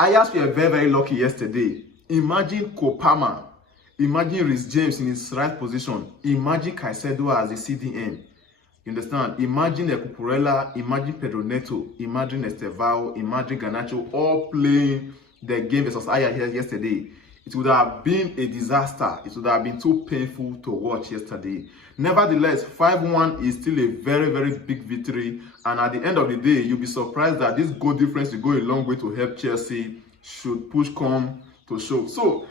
Ajax were very, very lucky yesterday. Imagine Kopama. Imagine Rhys James in his right position. Imagine Caicedo as the CDM. You understand? Imagine Cucurella, imagine Pedro Neto, imagine Estevao, imagine Garnacho all playing the game versus Ajax yesterday. It would have been a disaster. It would have been too painful to watch yesterday. Nevertheless, 5-1 is still a very, very big victory. And at the end of the day, you'll be surprised that this goal difference will go a long way to help Chelsea should push come to shove. So,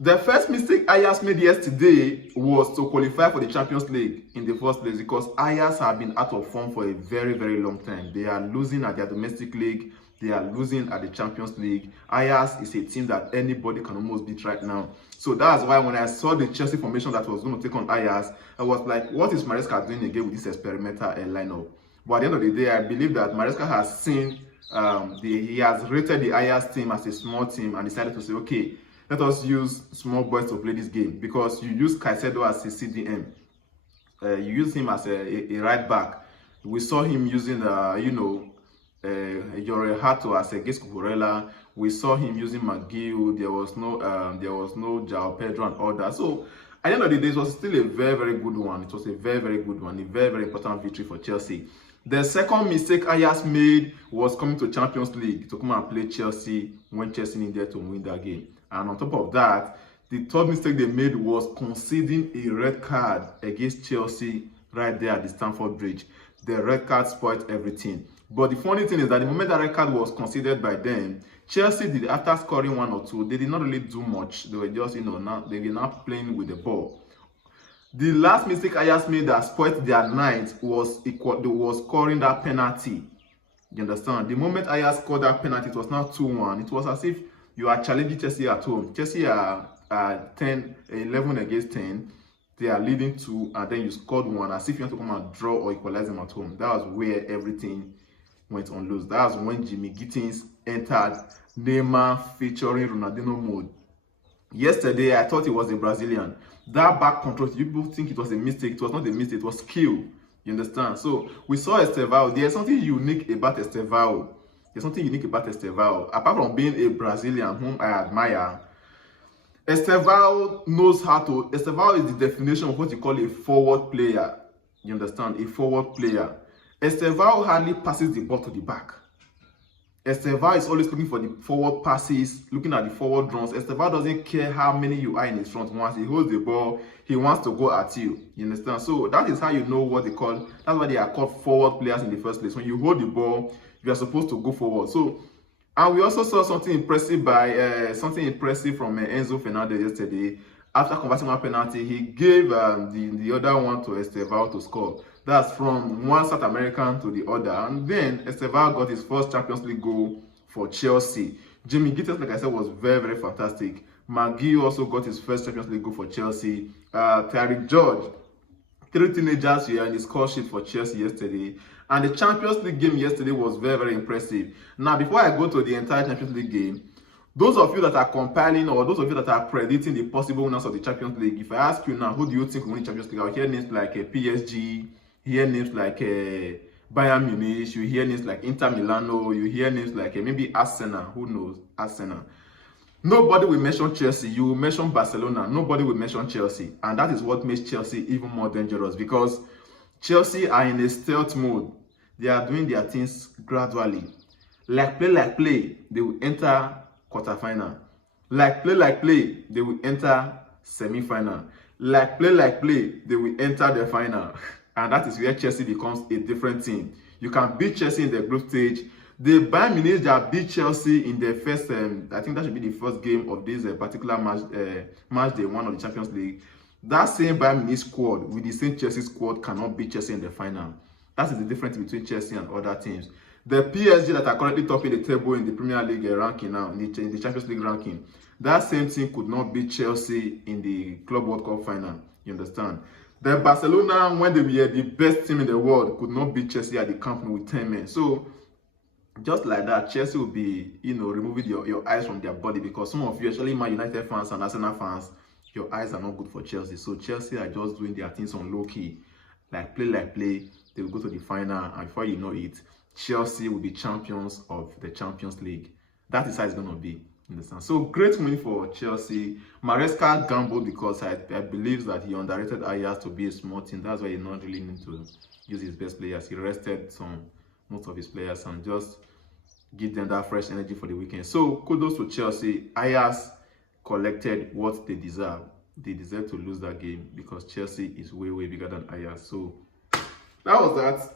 the first mistake Ajax made yesterday was to qualify for the Champions League in the first place because Ajax have been out of form for a very, very long time. They are losing at their domestic league. They are losing at the Champions League. Ajax is a team that anybody can almost beat right now. So that's why when I saw the Chelsea formation that was going to take on Ajax, I was like, what is Maresca doing again with this experimental lineup? But at the end of the day, I believe that Maresca has seen, he has rated the Ajax team as a small team and decided to say, okay, let us use small boys to play this game because you use Caicedo as a CDM. You use him as a right back. We saw him using, Jorge Hato as against Cucurella. We saw him using McGill. There was no João Pedro and all that. So at the end of the day, it was still a very, very good one. It was a very, very good one. A very, very important victory for Chelsea. The second mistake Ajax made was coming to Champions League to come and play Chelsea when Chelsea needed to win that game. And on top of that, the third mistake they made was conceding a red card against Chelsea right there at the Stamford Bridge. The red card spoiled everything. But the funny thing is that the moment that red card was conceded by them, Chelsea did, after scoring 1 or 2, they did not really do much. They were just, they were not playing with the ball. The last mistake Ajax made that spoiled their night was scoring that penalty. You understand? The moment Ajax scored that penalty, it was now 2-1. It was as if you are challenging Chelsea at home. Chelsea are 11 against 10. They are leading 2, and then you scored 1 as if you want to come and draw or equalize them at home. That was where everything went on loose. That was when Jimmy Gittins entered Neymar featuring Ronaldinho mode. Yesterday, I thought it was a Brazilian. That back control, people think it was a mistake. It was not a mistake, it was skill. You understand? So we saw Estevao. There's something unique about Estevao. Apart from being a Brazilian whom I admire, Estevao is the definition of what you call a forward player. You understand? A forward player. Estevao hardly passes the ball to the back. Estevao is always looking for the forward passes, looking at the forward runs. Estevao doesn't care how many you are in his front. Once he holds the ball, he wants to go at you. You understand? So that is how you know what they call, that's why they are called forward players in the first place. When you hold the ball, you are supposed to go forward. So, and we also saw something impressive from Enzo Fernandez yesterday. After converting one penalty, he gave the other one to Estevao to score. That's from one South American to the other. And then Estevao got his first Champions League goal for Chelsea. Jimmy Gittins, like I said, was very, very fantastic. McGill also got his first Champions League goal for Chelsea. Tyreek George, 3 teenagers here in the score sheet for Chelsea yesterday. And the Champions League game yesterday was very, very impressive. Now, before I go to the entire Champions League game, those of you that are compiling or those of you that are predicting the possible winners of the Champions League, if I ask you now, who do you think will win the Champions League? I'll hear names like PSG, hear names like Bayern Munich, you hear names like Inter Milano, you hear names like maybe Arsenal, who knows, Arsenal. Nobody will mention Chelsea. You will mention Barcelona. Nobody will mention Chelsea. And that is what makes Chelsea even more dangerous because Chelsea are in a stealth mode. They are doing their things gradually. Like play, they will enter quarterfinal. Like play, they will enter semi-final. Like play, they will enter the final. And that is where Chelsea becomes a different team. You can beat Chelsea in the group stage. The Bayern Munich that beat Chelsea in the first, I think that should be the first game of this particular match day 1 of the Champions League. That same Bayern Munich squad with the same Chelsea squad cannot beat Chelsea in the final. That is the difference between Chelsea and other teams. The PSG that are currently topping the table in the Premier League ranking now, in the Champions League ranking, that same team could not beat Chelsea in the Club World Cup final. You understand? The Barcelona, when they were the best team in the world, could not beat Chelsea at the Camp Nou with 10 men. So, just like that, Chelsea will be, removing your eyes from their body because some of you, especially Man United fans and Arsenal fans, your eyes are not good for Chelsea. So, Chelsea are just doing their things on low-key. Like play, they will go to the final, and before you know it, Chelsea will be champions of the Champions League. That is how it's going to be. Understand? So great win for Chelsea. Maresca gambled because I believe that he underrated Ajax to be a small team. That's why he not really need to use his best players. He rested most of his players and just give them that fresh energy for the weekend. So kudos to Chelsea. Ajax collected what they deserve. They deserve to lose that game because Chelsea is way bigger than Ajax. So that was that.